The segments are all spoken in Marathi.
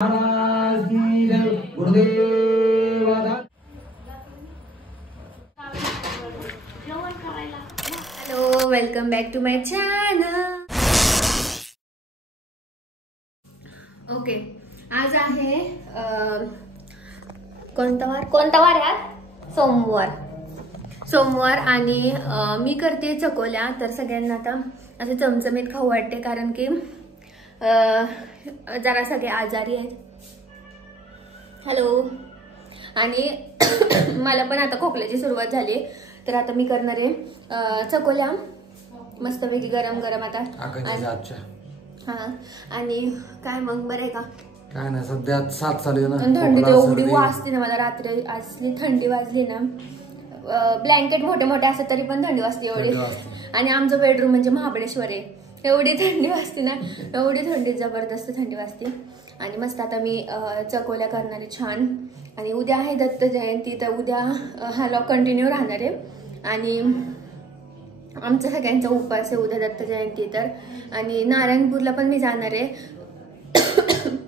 Hello, welcome back to my channel. Okay, आज आहे कोणता वार यार? सोमवार आणि मी करते चकोल्या. तर सगळ्यांना आता असे चमचमीत खाऊ वाटते, कारण की जरा सगळे आजारी आहेत. हॅलो. आणि मला पण आता खोकल्याची सुरुवात झाली. तर आता मी करणार आहे चकोल्या मस्तपैकी गरम गरम. आता हा. आणि काय मग बरं आहे का? काय नाही, सध्या 7 चालू आहे ना. थंडी एवढी वाजते ना मला. रात्री असली थंडी वाजली ना, ब्लँकेट मोठे मोठे असते तरी पण थंडी वाजते एवढी. आणि आमचं बेडरूम म्हणजे महाबळेश्वर आहे. एवढी थंडी वाजते ना, एवढी थंडी, जबरदस्त थंडी वाजते. आणि मस्त आता मी चकोल्या करणार आहे छान. आणि उद्या आहे दत्त जयंती, तर उद्या हा व्लॉग कंटिन्यू राहणार आहे. आणि आमचा सगळ्यांचा उपवास आहे उद्या दत्त जयंती तर. आणि नारायणपूरला पण मी जाणार आहे.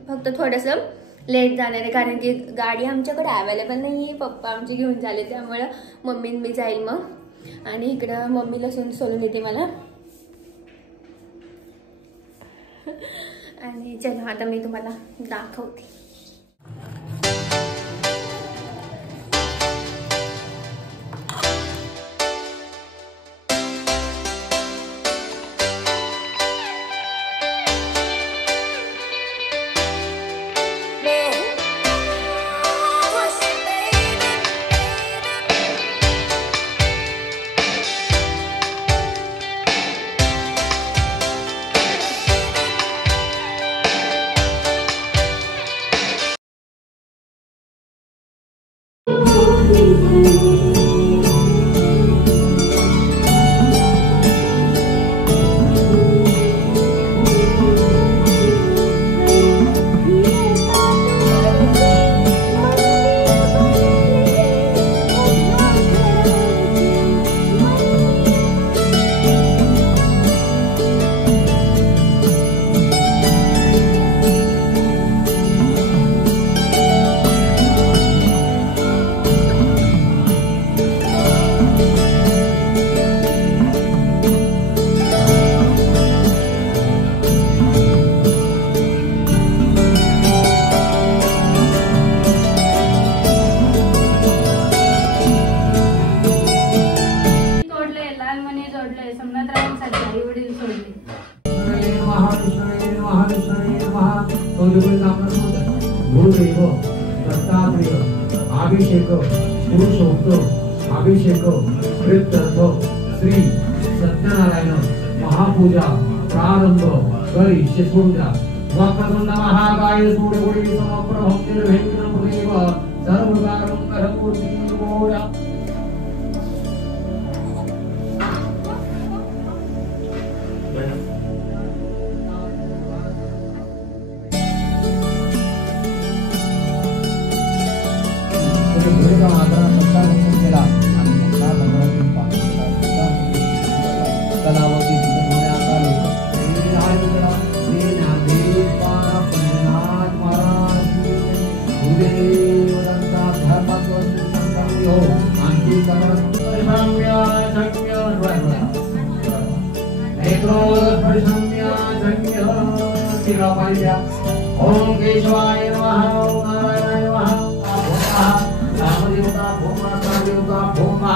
फक्त थोडंसं लेट जाणार आहे, कारण की गाडी आमच्याकडे अवेलेबल नाही आहे. पप्पा आमची घेऊन झाले, त्यामुळं मम्मी मी जाईल मग. आणि इकडं मम्मीला सोलून येते मला. आणि चलो आता मी तुम्हाला दाखवते. अभिषेक पुरुषोत्तम अभिषेक प्रेत्यर्थ श्री सत्यनारायण महापूजा प्रारंभ करी शिशूजा वक्रतुंड महाकाय सूर्यकोटि समप्रभ निर्विघ्नमेव सर्वकारं करोति मोरा. ओम केशवाय नमः. ओम नारायणाय नमः. रामदेवता भूमा सर्वदेवता भूमा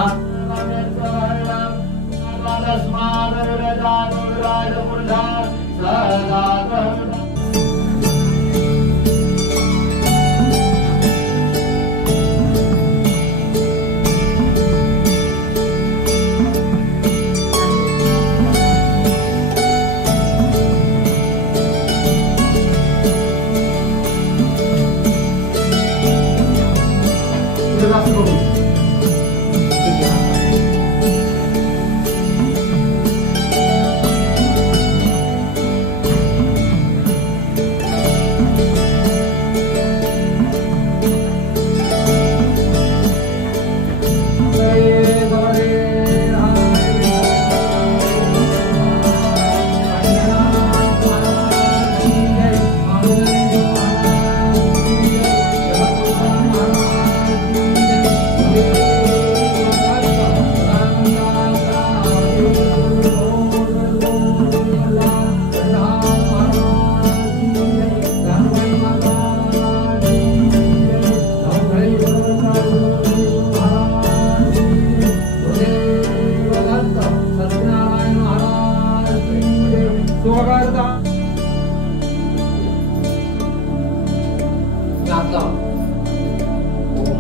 ओम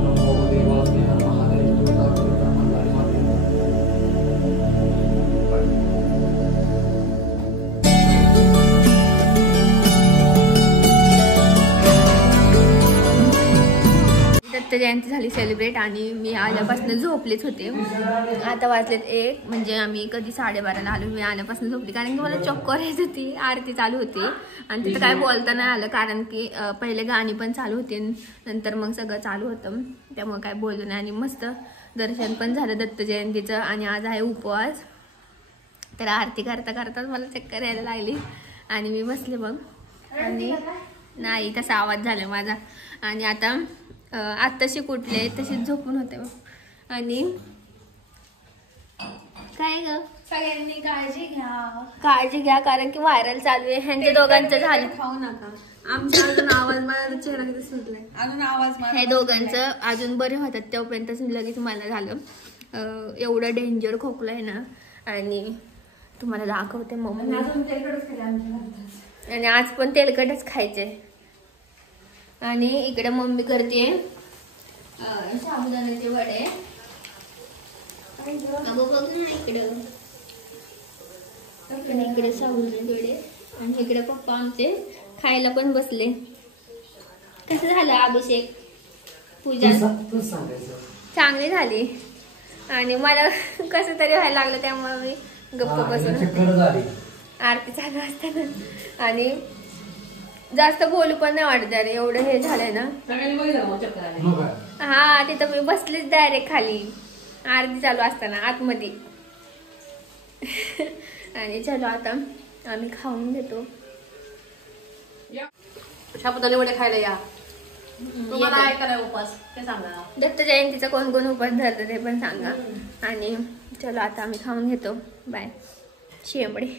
नमो देवाय नमः दत्त जयंती झाली सेलिब्रेट आणि मी आल्यापासून झोपलेच होते. आता वाजलेत 1 म्हणजे आम्ही कधी 12:30ला आलो. मी आल्यापासून झोपली कारण की मला चक्कर येत होती. आरती चालू होती आणि तिथं काय बोलता नाही आलं कारण की पहिले गाणी पण चालू होती नंतर मग सगळं चालू होतं त्यामुळे काय बोललो नाही. आणि मस्त दर्शन पण झालं दत्त जयंतीचं. आणि आज आहे उपवास तर आरती करता करताच मला चक्कर यायला लागली आणि मी बसले मग. आणि नाही तसा आवाज झाला माझा. आणि आता आत्ताशी कुठले तशीच झोपून होते. आणि काय ग सगळ्यांनी काळजी घ्या कारण की व्हायरल चालू आहे. ह्यांच्या दोघांचं झालं. खाऊ नका. आमचा अजून आवाज मला चेहरा किती सुटलाय. अजून आवाज हे दोघांचं अजून बरे होतात तेव्हापर्यंत लगेच मला झालं. एवढं डेंजर खोकलं आहे ना. आणि तुम्हाला दाखवते मम्मी. आणि आज पण तेलकटच खायचे. आणि इकडे मम्मी करते साबुदाण्याचे वडे. बघ ना इकडं इकडे साबुदाण्याचे वडे. आणि इकडे पप्पा आमचे खायला पण बसले. कसं झालं अभिषेक पूजा? चांगली झाली. आणि मला कसं तरी व्हायला लागलं त्यामुळे मी गप्प बसून आरती चालू असताना. आणि जास्त बोलू पण नाही वाटत रे एवढं हे झालंय ना. हा तिथं मी बसलीच डायरेक्ट खाली आरती चालू असताना आतमध्ये. आणि चलो आता आम्ही खाऊन घेतो. साबुदाणे वडे खायला या. तुम्हाला काय करायचं उपास ते सांगा. दत्त जयंतीचा कोण कोण उपास धरतं ते पण सांगा. आणि चलो आता आम्ही खाऊन घेतो. बाय. शेंबडे.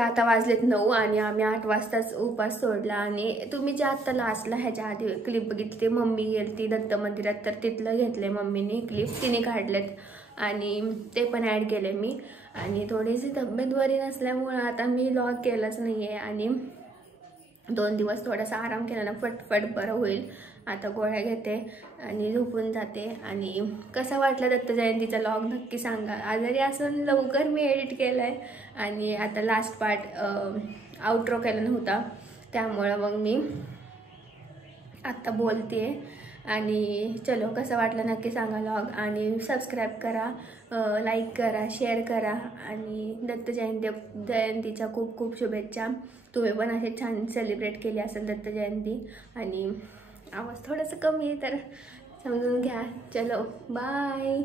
आता वाजलेत 9 आणि आम्ही 8 वाजताच उपास सोडला. आणि तुम्ही जे आत्ता लास्टला ह्याच्या आधी क्लिप बघितली, मम्मी गेली दत्त मंदिरात, तर तिथलं घेतले मम्मीने क्लिप, तिने काढलेत आणि ते पण ॲड केले मी. आणि थोडीशी तब्येत बरी नसल्यामुळं आता मी व्लॉग केलाच नाही आहे. आणि 2 दिवस थोडासा आराम केला ना फटफट बरं होईल. आता गोळ्या घेते आणि झोपून जाते. आणि कसा वाटला दत्त जयंतीचा व्लॉग नक्की सांगा. आजारी असून लवकर मी एडिट केला आहे आणि आता लास्ट पार्ट आउट्रो केला नव्हता, त्यामुळं मग मी आत्ता बोलते. आणि चलो, कसं वाटलं नक्की सांगा व्लॉग. आणि सबस्क्राईब करा, लाईक करा, शेअर करा. आणि दत्त जयंतीच्या खूप खूप शुभेच्छा. तुम्ही पण असे छान सेलिब्रेट केली असेल दत्त जयंती. आणि आवाज थोडासा कमी आहे तर समजून घ्या. चलो बाय.